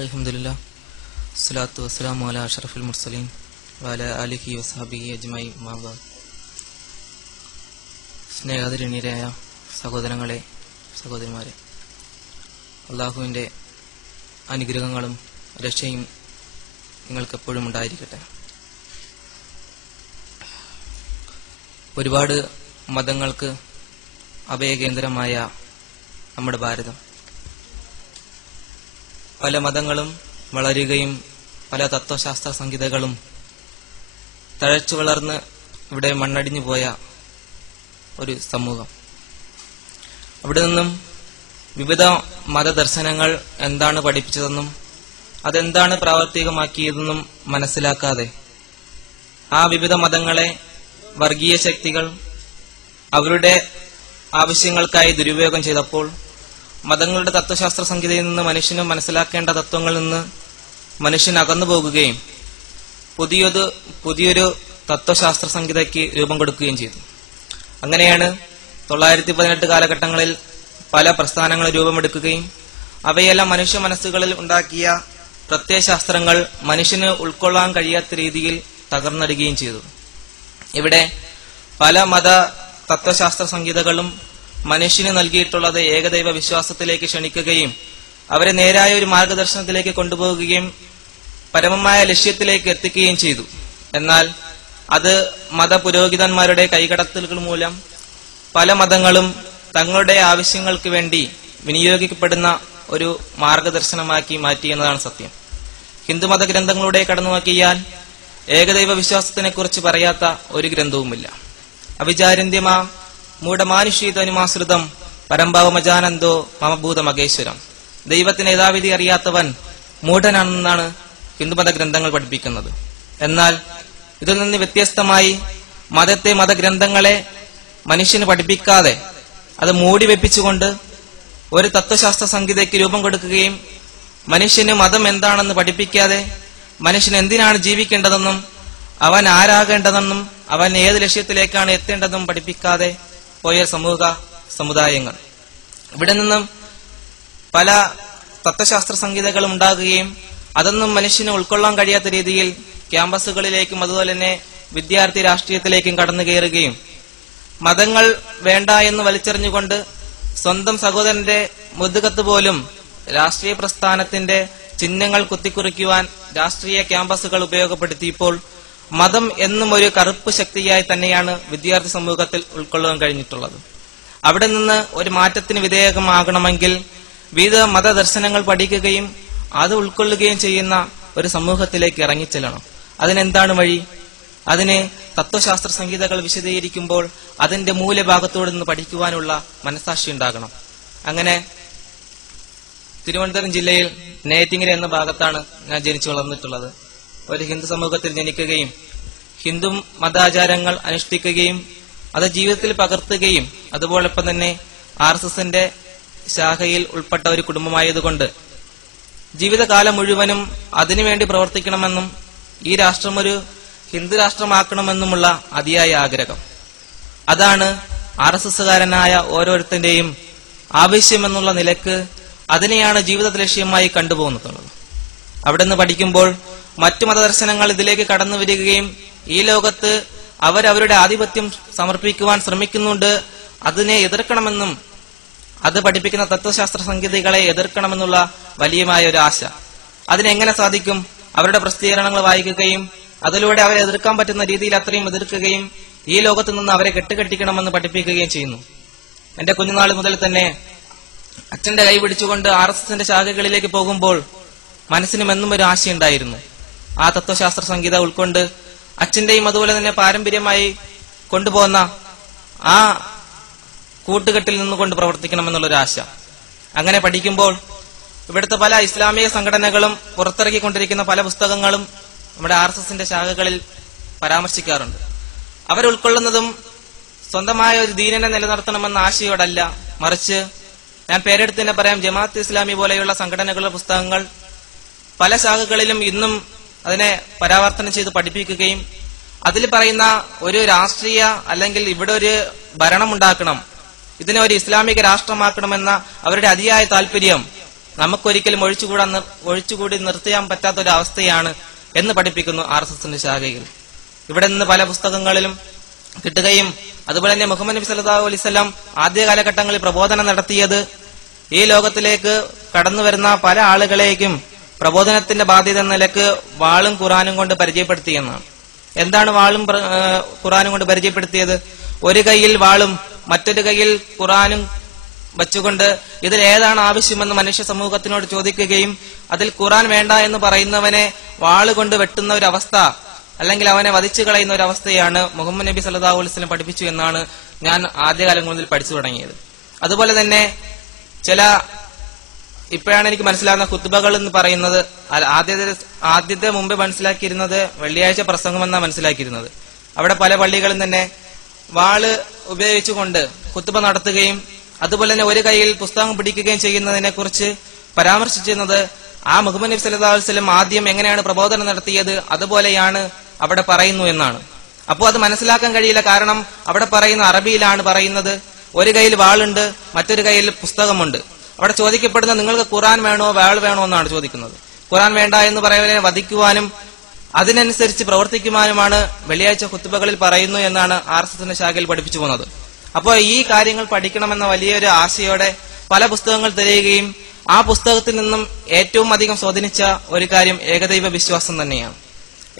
അൽഹംദുലില്ലാ സ്വലാത്തു വസ്സലാമു അലാ അഷ്റഫിൽ മുർസലീൻ വഅലാ ആലിഹി വസഹബിഹി അജ്മഈൻ അമ്മാ ബഅദ്. സ്നേഹാദരണീയരായ സഹോദരങ്ങളെ, സഹോദരിമാരെ, അള്ളാഹുവിൻ്റെ അനുഗ്രഹങ്ങളും രക്ഷയും നിങ്ങൾക്കെപ്പോഴും ഉണ്ടായിരിക്കട്ടെ. ഒരുപാട് മതങ്ങൾക്ക് അഭയകേന്ദ്രമായ നമ്മുടെ ഭാരതം, പല മതങ്ങളും വളരുകയും പല തത്വശാസ്ത്ര സംഹിതകളും തഴച്ചു വളർന്ന് ഇവിടെ മണ്ണടിഞ്ഞു പോയ ഒരു സമൂഹം. അവിടെ നിന്നും വിവിധ മതദർശനങ്ങൾ എന്താണ് പഠിപ്പിച്ചതെന്നും അതെന്താണ് പ്രാവർത്തികമാക്കിയതെന്നും മനസ്സിലാക്കാതെ ആ വിവിധ മതങ്ങളെ വർഗീയ ശക്തികൾ അവരുടെ ആവശ്യങ്ങൾക്കായി ദുരുപയോഗം ചെയ്തപ്പോൾ മതങ്ങളുടെ തത്വശാസ്ത്ര സംഹിതയിൽ നിന്ന് മനുഷ്യന് മനസ്സിലാക്കേണ്ട തത്വങ്ങളിൽ നിന്ന് മനുഷ്യൻ അകന്നു പോകുകയും പുതിയൊരു തത്വശാസ്ത്ര സംഹിതയ്ക്ക് രൂപം കൊടുക്കുകയും ചെയ്തു. അങ്ങനെയാണ് 1918 കാലഘട്ടങ്ങളിൽ പല പ്രസ്ഥാനങ്ങൾ രൂപമെടുക്കുകയും അവയെല്ലാം മനുഷ്യ മനസ്സുകളിൽ ഉണ്ടാക്കിയ പ്രത്യയശാസ്ത്രങ്ങൾ മനുഷ്യന് ഉൾക്കൊള്ളാൻ കഴിയാത്ത രീതിയിൽ തകർന്നടിക്കുകയും ചെയ്തു. ഇവിടെ പല മത തത്വശാസ്ത്ര സംഹിതകളും മനുഷ്യന് നൽകിയിട്ടുള്ളത് ഏകദൈവ വിശ്വാസത്തിലേക്ക് ക്ഷണിക്കുകയും അവരെ നേരായ ഒരു മാർഗദർശനത്തിലേക്ക് കൊണ്ടുപോകുകയും പരമമായ ലക്ഷ്യത്തിലേക്ക് എത്തിക്കുകയും ചെയ്തു. എന്നാൽ അത് മതപുരോഹിതന്മാരുടെ കൈകടത്തലുകൾ മൂലം പല മതങ്ങളും തങ്ങളുടെ ആവശ്യങ്ങൾക്ക് വേണ്ടി വിനിയോഗിക്കപ്പെടുന്ന ഒരു മാർഗദർശനമാക്കി മാറ്റി എന്നതാണ് സത്യം. ഹിന്ദുമത ഗ്രന്ഥങ്ങളുടെ കടന്നു നോക്കിയാൽ ഏകദൈവ വിശ്വാസത്തിനെ കുറിച്ച് പറയാത്ത ഒരു ഗ്രന്ഥവുമില്ല. അവിചാര്യന്ത്യമാ മൂഢമാനുഷീതനുമാശ്രിതം പരംഭാവമജാനന്ദോ മമഭൂത മഹേശ്വരം. ദൈവത്തിന് യഥാവിധി അറിയാത്തവൻ മൂഢനാണെന്നാണ് ഹിന്ദുമത ഗ്രന്ഥങ്ങൾ പഠിപ്പിക്കുന്നത്. എന്നാൽ ഇതിൽ നിന്ന് വ്യത്യസ്തമായി മതഗ്രന്ഥങ്ങളെ മനുഷ്യന് പഠിപ്പിക്കാതെ അത് മൂടി വെപ്പിച്ചുകൊണ്ട് ഒരു തത്വശാസ്ത്ര സംഹിതയ്ക്ക് രൂപം കൊടുക്കുകയും മനുഷ്യന് മതം എന്താണെന്ന് പഠിപ്പിക്കാതെ മനുഷ്യൻ എന്തിനാണ് ജീവിക്കേണ്ടതെന്നും അവൻ ആരാകേണ്ടതെന്നും അവൻ ഏത് ലക്ഷ്യത്തിലേക്കാണ് എത്തേണ്ടതെന്നും പഠിപ്പിക്കാതെ പോയ സമുദായങ്ങൾ. ഇവിടെ നിന്നും പല തത്വശാസ്ത്ര സംഹിതകളും ഉണ്ടാകുകയും അതൊന്നും മനുഷ്യന് ഉൾക്കൊള്ളാൻ കഴിയാത്ത രീതിയിൽ ക്യാമ്പസുകളിലേക്കും അതുപോലെ തന്നെ വിദ്യാർത്ഥി രാഷ്ട്രീയത്തിലേക്കും കടന്നു കയറുകയും മതങ്ങൾ വേണ്ട എന്ന് വലിച്ചെറിഞ്ഞുകൊണ്ട് സ്വന്തം സഹോദരന്റെ മുതുകത്ത് പോലും രാഷ്ട്രീയ പ്രസ്ഥാനത്തിന്റെ ചിഹ്നങ്ങൾ കുത്തിക്കുറിക്കുവാൻ രാഷ്ട്രീയ ക്യാമ്പസുകൾ ഉപയോഗപ്പെടുത്തിയപ്പോൾ മതം എന്നും ഒരു കറുപ്പ് ശക്തിയായി തന്നെയാണ് വിദ്യാർത്ഥി സമൂഹത്തിൽ ഉൾക്കൊള്ളാൻ കഴിഞ്ഞിട്ടുള്ളത്. അവിടെ നിന്ന് ഒരു മാറ്റത്തിന് വിധേയമാകണമെങ്കിൽ വിവിധ മതദർശനങ്ങൾ പഠിക്കുകയും അത് ഉൾക്കൊള്ളുകയും ചെയ്യുന്ന ഒരു സമൂഹത്തിലേക്ക് ഇറങ്ങിച്ചെല്ലണം. അതിനെന്താണ് വഴി? അതിന് തത്വശാസ്ത്ര സംഹിതകൾ വിശദീകരിക്കുമ്പോൾ അതിന്റെ മൂലഭാഗത്തോട് നിന്ന് പഠിക്കുവാനുള്ള മനസാക്ഷി ഉണ്ടാകണം. അങ്ങനെ തിരുവനന്തപുരം ജില്ലയിൽ നെയ്യാറ്റിൻകര എന്ന ഭാഗത്താണ് ഞാൻ ജനിച്ചു വളർന്നിട്ടുള്ളത്. ഒരു ഹിന്ദു സമൂഹത്തിൽ ജനിക്കുകയും ഹിന്ദു മതാചാരങ്ങൾ അനുഷ്ഠിക്കുകയും അത് ജീവിതത്തിൽ പകർത്തുകയും അതുപോലൊപ്പം തന്നെ RSSന്റെ ശാഖയിൽ ഉൾപ്പെട്ട ഒരു കുടുംബമായതുകൊണ്ട് ജീവിതകാലം മുഴുവനും അതിനുവേണ്ടി പ്രവർത്തിക്കണമെന്നും ഈ രാഷ്ട്രം ഒരു ഹിന്ദു രാഷ്ട്രമാക്കണമെന്നുമുള്ള അതിയായ ആഗ്രഹം. അതാണ് RSSകാരനായ ഓരോരുത്തന്റെയും ആവശ്യമെന്നുള്ള നിലക്ക് അതിനെയാണ് ജീവിത ലക്ഷ്യമായി കണ്ടുപോകുന്നത്. അവിടെ നിന്ന് പഠിക്കുമ്പോൾ മറ്റു മതദർശനങ്ങൾ ഇതിലേക്ക് കടന്നു വരികയും ഈ ലോകത്ത് അവരവരുടെ ആധിപത്യം സമർപ്പിക്കുവാൻ ശ്രമിക്കുന്നുണ്ട്, അതിനെ എതിർക്കണമെന്നും അത് പഠിപ്പിക്കുന്ന തത്വശാസ്ത്ര സംഹിതകളെ എതിർക്കണമെന്നുള്ള വലിയമായ ഒരു ആശ. അതിനെങ്ങനെ സാധിക്കും? അവരുടെ പ്രസിദ്ധീകരണങ്ങൾ വായിക്കുകയും അതിലൂടെ അവരെ എതിർക്കാൻ പറ്റുന്ന രീതിയിൽ അത്രയും എതിർക്കുകയും ഈ ലോകത്ത് നിന്ന് അവരെ കെട്ടുകെട്ടിക്കണമെന്ന് പഠിപ്പിക്കുകയും ചെയ്യുന്നു. എന്റെ കുഞ്ഞുനാൾ മുതൽ തന്നെ അച്ഛന്റെ കൈ പിടിച്ചുകൊണ്ട് RSSന്റെ ശാഖകളിലേക്ക് പോകുമ്പോൾ മനസ്സിനും എന്നും ഒരു ആശയുണ്ടായിരുന്നു. ആ തത്വശാസ്ത്ര സംഹിത ഉൾക്കൊണ്ട് അച്ഛന്റെയും അതുപോലെ തന്നെ പാരമ്പര്യമായി കൊണ്ടുപോകുന്ന ആ കൂട്ടുകെട്ടിൽ നിന്നുകൊണ്ട് പ്രവർത്തിക്കണമെന്നുള്ളൊരു ആശ. അങ്ങനെ പഠിക്കുമ്പോൾ ഇവിടുത്തെ പല ഇസ്ലാമിക സംഘടനകളും പുറത്തിറക്കിക്കൊണ്ടിരിക്കുന്ന പല പുസ്തകങ്ങളും നമ്മുടെ RSSന്റെ ശാഖകളിൽ പരാമർശിക്കാറുണ്ട്. അവരുൾക്കൊള്ളുന്നതും സ്വന്തമായ ഒരു ദീനിനെ നിലനിർത്തണമെന്ന ആശയോടല്ല, മറിച്ച് ഞാൻ പേരെടുത്ത് തന്നെ പറയാം, ജമാഅത്ത് ഇസ്ലാമി പോലെയുള്ള സംഘടനകളുടെ പുസ്തകങ്ങൾ പല ശാഖകളിലും ഇന്നും അതിനെ പരാവർത്തനം ചെയ്ത് പഠിപ്പിക്കുകയും അതിൽ പറയുന്ന ഒരു രാഷ്ട്രീയ അല്ലെങ്കിൽ ഇവിടെ ഒരു ഭരണം ഉണ്ടാക്കണം, ഇതിനെ ഒരു ഇസ്ലാമിക രാഷ്ട്രമാക്കണമെന്ന അവരുടെ അതിയായ താല്പര്യം നമുക്കൊരിക്കലും ഒഴിച്ചുകൂടി നിർത്താൻ പറ്റാത്ത ഒരു അവസ്ഥയാണ് എന്ന് പഠിപ്പിക്കുന്നു RSSന്റെ ശാഖയിൽ. ഇവിടെ നിന്ന് പല പുസ്തകങ്ങളിലും കിട്ടുകയും അതുപോലെ തന്നെ മുഹമ്മദ് നബി സല്ലല്ലാഹു അലൈഹി വസല്ലം ആദ്യ കാലഘട്ടങ്ങളിൽ പ്രബോധനം നടത്തിയത് ഈ ലോകത്തിലേക്ക് കടന്നു വരുന്ന പല ആളുകളേക്കും പ്രബോധനത്തിന്റെ ബാധ്യത എന്ന നിലക്ക് വാളും ഖുറാനും കൊണ്ട് പരിചയപ്പെടുത്തിയെന്നാണ്. എന്താണ് വാളും ഖുറാനും കൊണ്ട് പരിചയപ്പെടുത്തിയത്? ഒരു കൈയിൽ വാളും മറ്റൊരു കൈയിൽ ഖുറാനും വച്ചുകൊണ്ട് ഇതിൽ ഏതാണ് ആവശ്യമെന്ന് മനുഷ്യ സമൂഹത്തിനോട് ചോദിക്കുകയും അതിൽ ഖുറാൻ വേണ്ട എന്ന് പറയുന്നവനെ വാളുകൊണ്ട് വെട്ടുന്ന ഒരു അവസ്ഥ, അല്ലെങ്കിൽ അവനെ വധിച്ചു കളയുന്ന ഒരു അവസ്ഥയാണ് മുഹമ്മദ് നബി സല്ലല്ലാഹു അലൈഹി വസല്ലം പഠിപ്പിച്ചു എന്നാണ് ഞാൻ ആദ്യകാലങ്ങളിൽ പഠിച്ചു തുടങ്ങിയത്. അതുപോലെ തന്നെ ഇപ്പോഴാണ് എനിക്ക് മനസ്സിലാകുന്ന ഖുത്ബകൾ എന്ന് പറയുന്നത് ആദ്യത്തെ മുമ്പ് മനസ്സിലാക്കിയിരുന്നത് വെള്ളിയാഴ്ച പ്രസംഗം എന്നാണ് മനസ്സിലാക്കിയിരുന്നത്. അവിടെ പല പള്ളികളും തന്നെ വാള് ഉപയോഗിച്ചുകൊണ്ട് ഖുത്ബ നടത്തുകയും അതുപോലെ തന്നെ ഒരു കൈയിൽ പുസ്തകം പിടിക്കുകയും ചെയ്യുന്നതിനെ കുറിച്ച് പരാമർശിച്ചിരുന്നത് ആ മുഹമ്മദ് നബി സല്ലല്ലാഹു അലൈഹി വസല്ലം ആദ്യം എങ്ങനെയാണ് പ്രബോധനം നടത്തിയത് അതുപോലെയാണ് അവിടെ പറയുന്നു എന്നാണ്. അപ്പോൾ അത് മനസ്സിലാക്കാൻ കഴിയില്ല. കാരണം അവിടെ പറയുന്ന അറബിയിലാണ് പറയുന്നത്. ഒരു കയ്യിൽ വാളുണ്ട്, മറ്റൊരു കയ്യിൽ പുസ്തകമുണ്ട്. അവിടെ ചോദിക്കപ്പെടുന്ന നിങ്ങൾക്ക് ഖുറാൻ വേണോ വാൾ വേണോ എന്നാണ് ചോദിക്കുന്നത്. ഖുറാൻ വേണ്ട എന്ന് പറയുന്നതിനെ വധിക്കുവാനും അതിനനുസരിച്ച് പ്രവർത്തിക്കുവാനുമാണ് വെള്ളിയാഴ്ച ഖുത്ബകളിൽ പറയുന്നു എന്നാണ് RSSന്റെ ശാഖയിൽ പഠിപ്പിച്ചു പോകുന്നത്. അപ്പോൾ ഈ കാര്യങ്ങൾ പഠിക്കണമെന്ന വലിയൊരു ആശയോടെ പല പുസ്തകങ്ങൾ തിരയുകയും ആ പുസ്തകത്തിൽ നിന്നും ഏറ്റവും അധികം സ്വാധീനിച്ച ഒരു കാര്യം ഏകദൈവ വിശ്വാസം തന്നെയാണ്.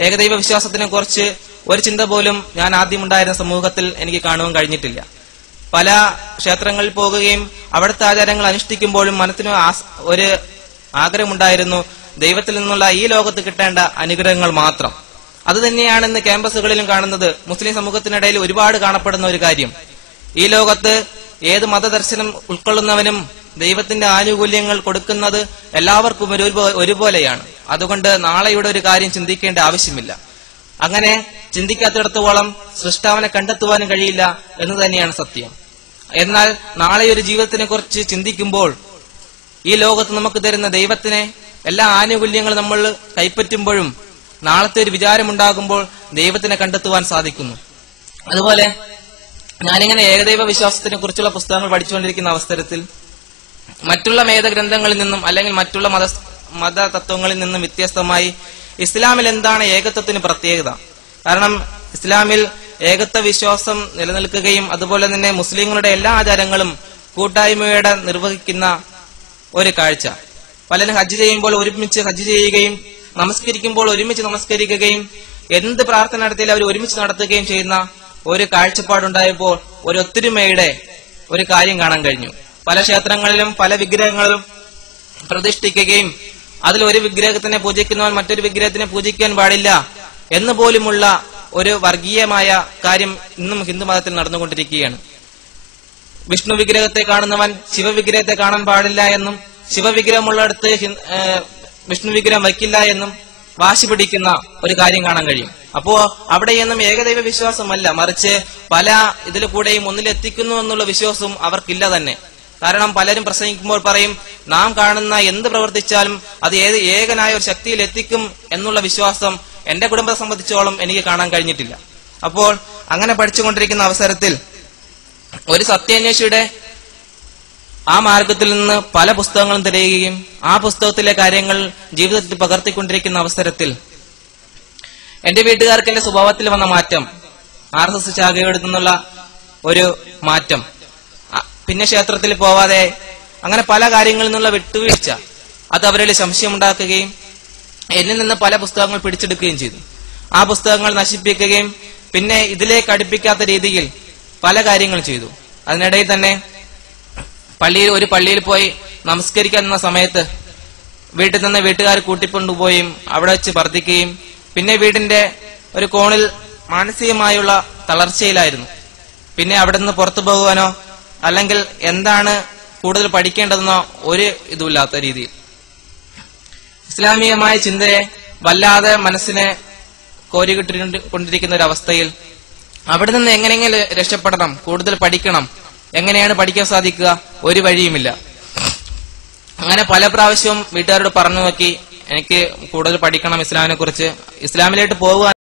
ഏകദൈവ വിശ്വാസത്തിനെ കുറിച്ച് ഒരു ചിന്ത പോലും ഞാൻ ആദ്യമുണ്ടായിരുന്ന സമൂഹത്തിൽ എനിക്ക് കാണുവാൻ കഴിഞ്ഞിട്ടില്ല. പല ക്ഷേത്രങ്ങളിൽ പോകുകയും അവിടുത്തെ ആചാരങ്ങൾ അനുഷ്ഠിക്കുമ്പോഴും മനസ്സിന് ഒരു ആഗ്രഹമുണ്ടായിരുന്നു ദൈവത്തിൽ നിന്നുള്ള ഈ ലോകത്ത് കിട്ടേണ്ട അനുഗ്രഹങ്ങൾ മാത്രം. അത് തന്നെയാണ് ഇന്ന് ക്യാമ്പസുകളിലും കാണുന്നത്. മുസ്ലിം സമൂഹത്തിനിടയിൽ ഒരുപാട് കാണപ്പെടുന്ന ഒരു കാര്യം, ഈ ലോകത്ത് ഏത് മതദർശനം ഉൾക്കൊള്ളുന്നവനും ദൈവത്തിന്റെ ആനുകൂല്യങ്ങൾ കൊടുക്കുന്നത് എല്ലാവർക്കും ഒരുപോലെയാണ്. അതുകൊണ്ട് നാളെയുടെ ഒരു കാര്യം ചിന്തിക്കേണ്ട ആവശ്യമില്ല. അങ്ങനെ ചിന്തിക്കാത്തിടത്തോളം സൃഷ്ടാവിനെ കണ്ടെത്തുവാനും കഴിയില്ല എന്ന് തന്നെയാണ് സത്യം. എന്നാൽ നാളെ ഒരു ജീവിതത്തിനെ കുറിച്ച് ചിന്തിക്കുമ്പോൾ ഈ ലോകത്ത് നമുക്ക് തരുന്ന ദൈവത്തിനെ എല്ലാ ആനുകൂല്യങ്ങളും നമ്മൾ കൈപ്പറ്റുമ്പോഴും നാളത്തെ ഒരു വിചാരമുണ്ടാകുമ്പോൾ ദൈവത്തിനെ കണ്ടെത്തുവാൻ സാധിക്കുന്നു. അതുപോലെ ഞാനിങ്ങനെ ഏകദൈവ വിശ്വാസത്തിനെ കുറിച്ചുള്ള പുസ്തകങ്ങൾ പഠിച്ചുകൊണ്ടിരിക്കുന്ന അവസരത്തിൽ മറ്റുള്ള വേദഗ്രന്ഥങ്ങളിൽ നിന്നും അല്ലെങ്കിൽ മറ്റുള്ള മത തത്വങ്ങളിൽ നിന്നും വ്യത്യസ്തമായി ഇസ്ലാമിൽ എന്താണ് ഏകത്വത്തിന് പ്രത്യേകത? കാരണം ഇസ്ലാമിൽ ഏകത്വ വിശ്വാസം നിലനിൽക്കുകയും അതുപോലെ തന്നെ മുസ്ലിങ്ങളുടെ എല്ലാ ആചാരങ്ങളും കൂട്ടായ്മയോടെ നിർവഹിക്കുന്ന ഒരു കാഴ്ച. പലരും ഹജ്ജ് ചെയ്യുമ്പോൾ ഒരുമിച്ച് ഹജ്ജ് ചെയ്യുകയും നമസ്കരിക്കുമ്പോൾ ഒരുമിച്ച് നമസ്കരിക്കുകയും എന്ത് പ്രാർത്ഥന നടത്തിയാലും അവർ ഒരുമിച്ച് നടത്തുകയും ചെയ്യുന്ന ഒരു കാഴ്ചപ്പാടുണ്ടായപ്പോൾ ഒരു ഒത്തൊരുമയുടെ ഒരു കാര്യം കാണാൻ കഴിഞ്ഞു. പല ക്ഷേത്രങ്ങളിലും പല വിഗ്രഹങ്ങളിലും പ്രതിഷ്ഠിക്കുകയും അതിൽ ഒരു വിഗ്രഹത്തിനെ പൂജിക്കുന്നവൻ മറ്റൊരു വിഗ്രഹത്തിനെ പൂജിക്കാൻ പാടില്ല എന്ന് പോലുമുള്ള ഒരു വർഗീയമായ കാര്യം ഇന്നും ഹിന്ദുമതത്തിൽ നടന്നുകൊണ്ടിരിക്കുകയാണ്. വിഷ്ണു വിഗ്രഹത്തെ കാണുന്നവൻ ശിവവിഗ്രഹത്തെ കാണാൻ പാടില്ല എന്നും ശിവവിഗ്രഹമുള്ളിടത്ത് വിഷ്ണു വിഗ്രഹം വയ്ക്കില്ല എന്നും വാശി പിടിക്കുന്ന ഒരു കാര്യം കാണാൻ കഴിയും. അപ്പോ അവിടെയൊന്നും ഏകദൈവ വിശ്വാസമല്ല, മറിച്ച് പല ഇതിൽ കൂടെയും ഒന്നിലെത്തിക്കുന്നു എന്നുള്ള വിശ്വാസവും അവർക്കില്ല തന്നെ. കാരണം പലരും പ്രസംഗിക്കുമ്പോൾ പറയും നാം കാണുന്ന എന്ത് പ്രവർത്തിച്ചാലും അത് ഏകനായ ഒരു ശക്തിയിൽ എത്തിക്കും എന്നുള്ള വിശ്വാസം എന്റെ കുടുംബത്തെ സംബന്ധിച്ചോളം എനിക്ക് കാണാൻ കഴിഞ്ഞിട്ടില്ല. അപ്പോൾ അങ്ങനെ പഠിച്ചുകൊണ്ടിരിക്കുന്ന അവസരത്തിൽ ഒരു സത്യാന്വേഷിയുടെ ആ മാർഗത്തിൽ നിന്ന് പല പുസ്തകങ്ങളും തിരയുകയും ആ പുസ്തകത്തിലെ കാര്യങ്ങൾ ജീവിതത്തിൽ പകർത്തിക്കൊണ്ടിരിക്കുന്ന അവസരത്തിൽ എന്റെ വീട്ടുകാർക്ക് എന്റെ സ്വഭാവത്തിൽ വന്ന മാറ്റം, RSS ശാഖയോട് നിന്നുള്ള ഒരു മാറ്റം, പിന്നെ ക്ഷേത്രത്തിൽ പോവാതെ അങ്ങനെ പല കാര്യങ്ങളിൽ നിന്നുള്ള വിട്ടുവീഴ്ച, അത് അവരിൽ സംശയമുണ്ടാക്കുകയും എന്നിൽ നിന്ന് പല പുസ്തകങ്ങൾ പിടിച്ചെടുക്കുകയും ചെയ്തു. ആ പുസ്തകങ്ങൾ നശിപ്പിക്കുകയും പിന്നെ ഇതിലേക്ക് അടുപ്പിക്കാത്ത രീതിയിൽ പല കാര്യങ്ങൾ ചെയ്തു. അതിനിടയിൽ തന്നെ ഒരു പള്ളിയിൽ പോയി നമസ്കരിക്കാൻ നിന്ന സമയത്ത് വീട്ടിൽ നിന്ന് വീട്ടുകാർ കൂട്ടിക്കൊണ്ടുപോയും അവിടെ വെച്ച് വർദ്ധിക്കുകയും പിന്നെ വീടിന്റെ ഒരു കോണിൽ മാനസികമായുള്ള തളർച്ചയിലായിരുന്നു. പിന്നെ അവിടെ നിന്ന് പുറത്തു പോകുവാനോ അല്ലെങ്കിൽ എന്താണ് കൂടുതൽ പഠിക്കേണ്ടതെന്നോ ഒരു ഇതുമില്ലാത്ത രീതിയിൽ ഇസ്ലാമികമായ ചിന്തയെ വല്ലാതെ മനസ്സിനെ കോരിക്കിട്ടുകൊണ്ടിരിക്കുന്ന ഒരു അവസ്ഥയിൽ അവിടെ നിന്ന് എങ്ങനെയെങ്കിലും രക്ഷപ്പെടണം, കൂടുതൽ പഠിക്കണം. എങ്ങനെയാണ് പഠിക്കാൻ സാധിക്കുക? ഒരു വഴിയുമില്ല. അങ്ങനെ പല പ്രാവശ്യവും വീട്ടുകാരോട് പറഞ്ഞു നോക്കി എനിക്ക് കൂടുതൽ പഠിക്കണം ഇസ്ലാമിനെ കുറിച്ച്, ഇസ്ലാമിലേക്ക് പോകുക